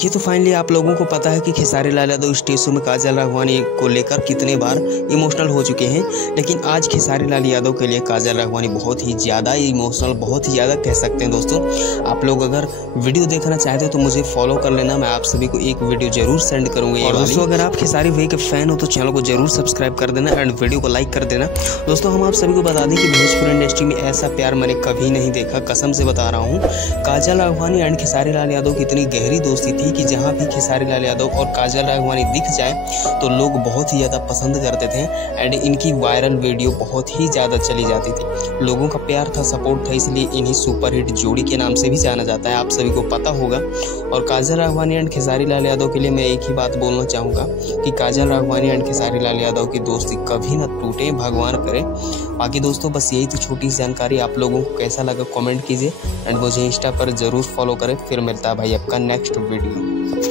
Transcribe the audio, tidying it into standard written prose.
ये तो फाइनली आप लोगों को पता है कि खेसारी लाल यादव स्टेज शो में काजल राघवानी को लेकर कितने बार इमोशनल हो चुके हैं, लेकिन आज खेसारी लाल यादव के लिए काजल राघवानी बहुत ही ज़्यादा इमोशनल, बहुत ही ज़्यादा कह सकते हैं। दोस्तों आप लोग अगर वीडियो देखना चाहते हो तो मुझे फॉलो कर लेना, मैं आप सभी को एक वीडियो जरूर सेंड करूँगा। और दोस्तों अगर आप खेसारी भाई के फैन हो तो चैनल को जरूर सब्सक्राइब कर देना एंड वीडियो को लाइक कर देना। दोस्तों हम आप सभी को बता दें कि भोजपुरी इंडस्ट्री में ऐसा प्यार मैंने कभी नहीं देखा, कसम से बता रहा हूँ। काजल राघवानी एंड खेसारी लाल यादव की इतनी गहरी दोस्ती थी कि जहाँ भी खेसारी लाल यादव और काजल राघवानी दिख जाए तो लोग बहुत ही ज़्यादा पसंद करते थे एंड इनकी वायरल वीडियो बहुत ही ज़्यादा चली जाती थी। लोगों का प्यार था, सपोर्ट था, इसलिए इन्हीं सुपरहिट जोड़ी के नाम से भी जाना जाता है, आप सभी को पता होगा। और काजल राघवानी एंड खेसारी लाल यादव के लिए मैं एक ही बात बोलना चाहूँगा कि काजल राघवानी एंड खेसारी लाल यादव की दोस्ती कभी न टूटे, भगवान करे। बाकी दोस्तों बस यही थी छोटी सी जानकारी, आप लोगों को कैसा लगा कमेंट कीजिए एंड मुझे इंस्टा पर ज़रूर फॉलो करें। फिर मिलता है भाई आपका नेक्स्ट वीडियो।